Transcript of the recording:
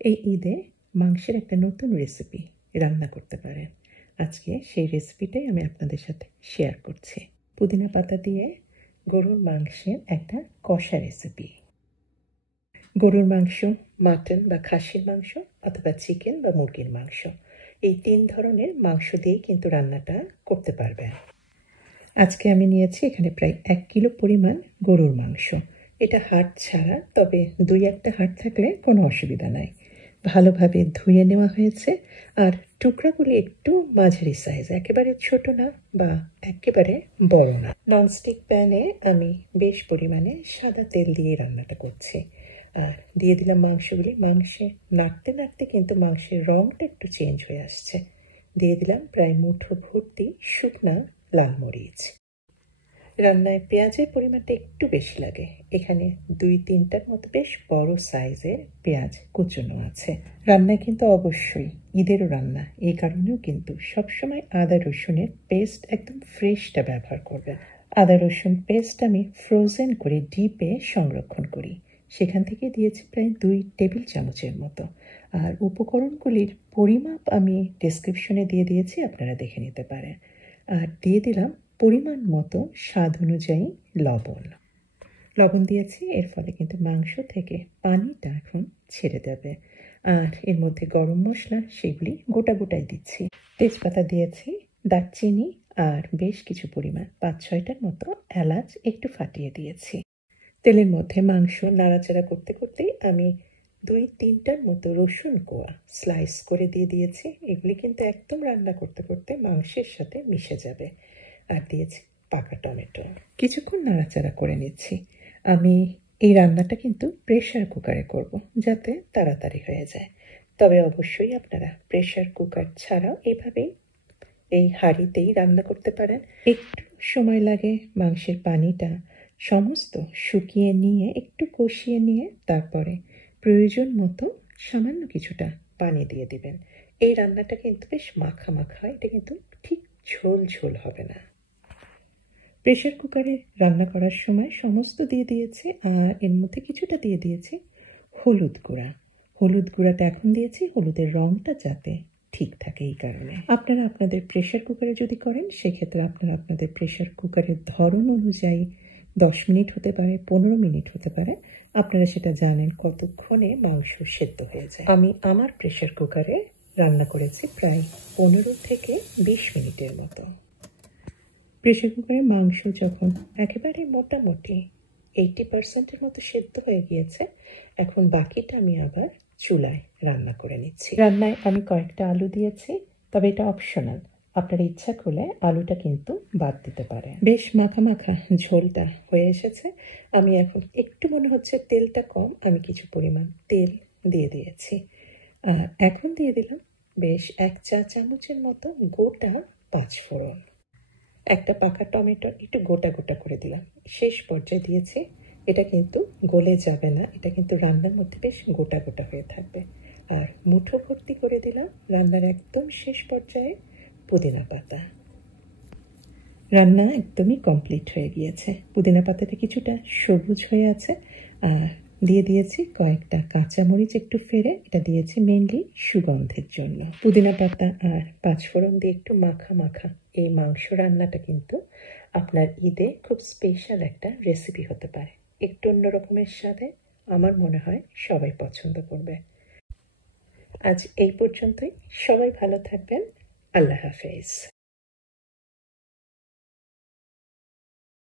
এই ঈদে মাংসের একটা নতুন রেসিপি রান্না করতে পারেন। আজকে সেই রেসিপিটাই আমি আপনাদের সাথে শেয়ার করছি। পুদিনা পাতা দিয়ে গরুর মাংসের একটা কষা রেসিপি। গরুর মাংস, মাটন বা খাসির মাংস অথবা চিকেন বা মুরগির মাংস, এই 3 ধরনের মাংস দিয়েই কিন্তু রান্নাটা করতে পারবেন। আজকে আমি নিয়েছি এখানে প্রায় 1 কিলো পরিমাণ গরুর মাংস। এটা হাড় ছাড়া, তবে 2-1টা হাড় থাকলে কোনো অসুবিধা নাই। ভালোভাবে ধুয়ে নেওয়া হয়েছে, আর টুকরাগুলি একটু মাঝারি সাইজ, একেবারে ছোট না বা একেবারে বড় না। ননস্টিক প্যানে আমি বেশ পরিমাণে সাদা তেল দিয়ে রান্নাটা করছি। আর দিয়ে দিলাম মাংসগুলি। মাংসে নাড়তে নাড়তে কিন্তু মাংসের রঙটা একটু চেঞ্জ হয়ে আসছে। দিয়ে দিলাম প্রায় মুঠো ভর্তি শুকনা লাল মরিচ। রান্নায় পেঁয়াজের পরিমাণটা একটু বেশি লাগে। এখানে 2-3টার মতো বেশ বড় সাইজের পেঁয়াজ কুচনো আছে। রান্নায় কিন্তু অবশ্যই ঈদেরও রান্না, এই কারণেও কিন্তু সবসময় আদা রসুনের পেস্ট একদম ফ্রেশটা ব্যবহার করবেন। আদা রসুন পেস্ট আমি ফ্রোজেন করে ডিপে সংরক্ষণ করি। সেখান থেকে দিয়েছি প্রায় 2 টেবিল চামচের মতো। আর উপকরণগুলির পরিমাপ আমি ডেসক্রিপশনে দিয়ে দিয়েছি, আপনারা দেখে নিতে পারেন। আর দিয়ে দিলাম পরিমাণ মতো স্বাদ অনুযায়ী লবণ। লবণ দিয়েছি, এর ফলে কিন্তু মাংস থেকে পানিটা এখন ছেড়ে দেবে। আর এর মধ্যে গরম মশলা সেগুলি গোটা গোটাই দিচ্ছি। তেজপাতা দিয়েছি, দারচিনি আর বেশ কিছু পরিমাণ 5-6টার মতো এলাচ একটু ফাটিয়ে দিয়েছি। তেলের মধ্যে মাংস নাড়াচাড়া করতে করতেই আমি 2-3টার মতো রসুন কোয়া স্লাইস করে দিয়ে দিয়েছি। এগুলি কিন্তু একদম রান্না করতে করতে মাংসের সাথে মিশে যাবে। আর দিয়েছি পাকা টমেটো। কিছুক্ষণ নাড়াচাড়া করে নিচ্ছি। আমি এই রান্নাটা কিন্তু প্রেশার কুকারে করব, যাতে তাড়াতাড়ি হয়ে যায়। তবে অবশ্যই আপনারা প্রেশার কুকার ছাড়াও এভাবেই এই হাঁড়িতেই রান্না করতে পারেন। একটু সময় লাগে মাংসের পানিটা সমস্ত শুকিয়ে নিয়ে, একটু কষিয়ে নিয়ে তারপরে প্রয়োজন মতো সামান্য কিছুটা পানি দিয়ে দিবেন। এই রান্নাটা কিন্তু বেশ মাখা মাখা হয়, এটা কিন্তু ঠিক ঝোল ঝোল হবে না। প্রেশার কুকারে রান্না করার সময় সমস্ত দিয়ে দিয়েছি, আর এর মধ্যে কিছুটা দিয়ে দিয়েছি হলুদ গুঁড়া। হলুদ গুঁড়াটা এখন দিয়েছি হলুদের রঙটা যাতে ঠিক থাকে, এই কারণে। আপনারা আপনাদের প্রেশার কুকারে যদি করেন, সেক্ষেত্রে আপনারা আপনাদের প্রেশার কুকারের ধরন অনুযায়ী 10 মিনিট হতে পারে, 15 মিনিট হতে পারে। আপনারা সেটা জানেন কতক্ষণে মাংস সেদ্ধ হয়ে যায়। আমি আমার প্রেশার কুকারে রান্না করেছি প্রায় 15 থেকে 20 মিনিটের মতো। প্রেশার কুকারে মাংস যখন একেবারে মোটামুটি 80%-এর মতো সেদ্ধ হয়ে গিয়েছে, এখন বাকিটা আমি আবার চুলায় রান্না করে নিচ্ছি। রান্নায় আমি কয়েকটা আলু দিয়েছি, তবে এটা অপশনাল। আপনার ইচ্ছা করলে আলুটা কিন্তু বাদ দিতে পারেন। বেশ মাখা মাখা ঝোলটা হয়ে এসেছে। আমি এখন একটু মনে হচ্ছে তেলটা কম, আমি কিছু পরিমাণ তেল দিয়ে দিয়েছি। আর এখন দিয়ে দিলাম বেশ 1 চা চামচের মতো গোটা 5 ফোড়ন। একটা পাকা টমেটো একটু গোটা গোটা করে দিলাম। শেষ পর্যায়ে দিয়েছি, এটা কিন্তু গলে যাবে না, এটা কিন্তু রান্নার মধ্যে বেশ গোটা গোটা হয়ে থাকবে। আর মুঠো ভর্তি করে দিলাম রান্নার একদম শেষ পর্যায়ে পুদিনা পাতা। রান্না একদমই কমপ্লিট হয়ে গিয়েছে। পুদিনা পাতাটা কিছুটা সবুজ হয়ে আছে। আর দিয়ে দিয়েছি কয়েকটা কাঁচামরিচ একটু ফেড়ে, এটা দিয়েছি মেনলি সুগন্ধের জন্য। পুদিনা পাতা আর 5 ফোড়ন দিয়ে একটু মাখা মাখা এই মাংস রান্নাটা কিন্তু আপনার ঈদে খুব স্পেশাল একটা রেসিপি হতে পারে। একটু অন্য রকমের স্বাদে, আমার মনে হয় সবাই পছন্দ করবে। আজ এই পর্যন্তই। সবাই ভালো থাকবেন। আল্লাহ হাফেজ।